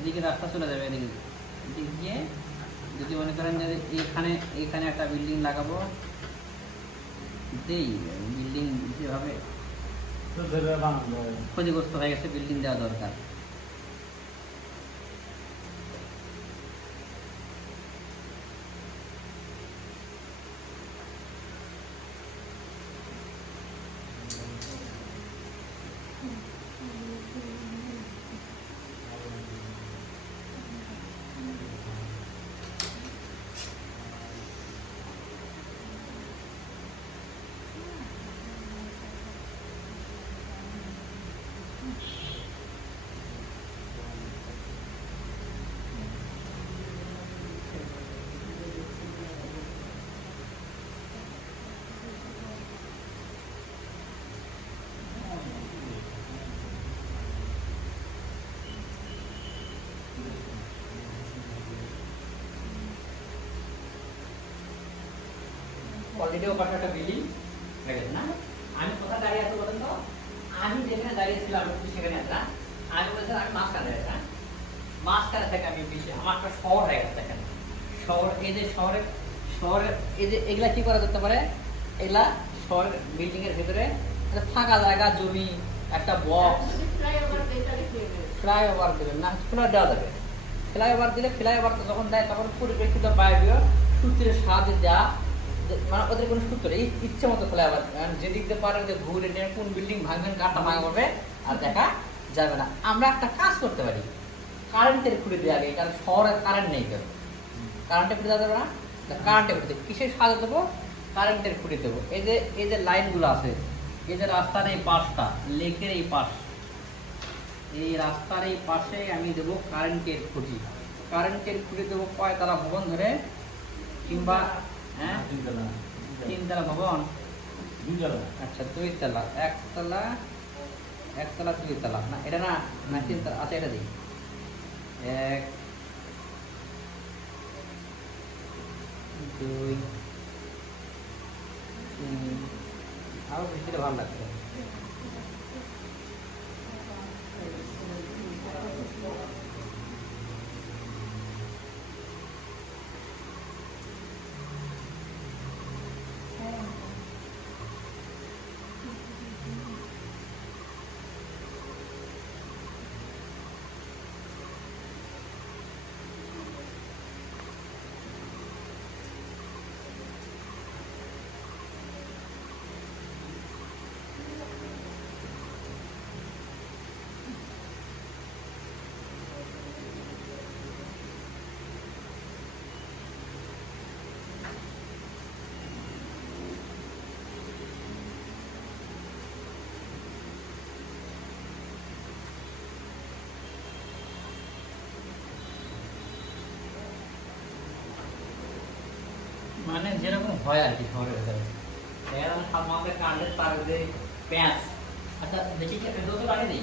এদিকে রাস্তা চলে যাবে, এদিকে এদিকে গিয়ে যদি মনে করেন যে এখানে এখানে একটা বিল্ডিং লাগাবো, দেই বিল্ডিং যেভাবে ক্ষতিগ্রস্ত হয়ে গেছে বিল্ডিং দেওয়া দরকার। অলরেডি ও পাশে একটা বিল্ডিং হয়ে গেছে না? আমি কোথায় দাঁড়িয়ে আছি বলেন তো? আমি যেখানে দাঁড়িয়েছিলাম সেখানে একটা, আমি বলেছিলাম আমি মাঝখানে দাঁড়িয়ে, মাঝখানে থেকে আমি পিছিয়ে আমার একটা শহর হয়ে গেছে এখানে। শহর, এই যে শহরের এই যে এগুলা কি করা যেতে পারে, এগুলা শহরের বিল্ডিং এর ভিতরে একটা ফাঁকা জায়গা, জমি, একটা বক্স, ফ্লাইওভার দিলে না, ফ্লাইওভার দেওয়া যাবে। ফ্লাইওভার দিলে ফ্লাইওভার যখন দেয় তখন পরিপ্রেক্ষিত বাইরে সূত্রের সাহায্যে দেওয়া, মানে ওদের কোনো সূত্র ইচ্ছে মতো ফ্লাইওভার, যেদিক দিয়ে পারেন যে ঘুরে নিয়ে কোন বিল্ডিং ভাঙবেন, কাঠটা ভাঙা পড়বে আর দেখা যাবে না। আমরা একটা কাজ করতে পারি, কারেন্টের খুঁড়ে দিয়ে আগে, কারণ শহরে কারেন্ট নেই, কেউ কারেন্টের খুঁড়ে দেওয়া যাবে না, কারেন্টের খুঁড়ে দেবো। কিসের সাহায্য দেবো? কারেন্টের খুঁড়ে দেবো। এই যে লাইনগুলো আছে, এই যে রাস্তার এই পাশটা, লেকের এই পাশ, এই রাস্তার এই পাশে আমি দেবো কারেন্টের খুঁটি। কারেন্টের খুঁড়ে দেবো কয়তলা ভবন ধরে, কিংবা হ্যাঁ তিনতলা ভবন, আচ্ছা 2 তলা, 1 তলা, 1 তলা 2 তলা, না এটা না, না 3 তলা, আচ্ছা এটা দিই 1 2 3, আরো বেশি ভালো লাগছে। মানে যেরকম হয় আর কি শহরের ভেতরে, এর আমি সব মাপে কারেন্টের তার পেঁয়াজ। আচ্ছা দেখি কি একটা দোকান আগে দিই।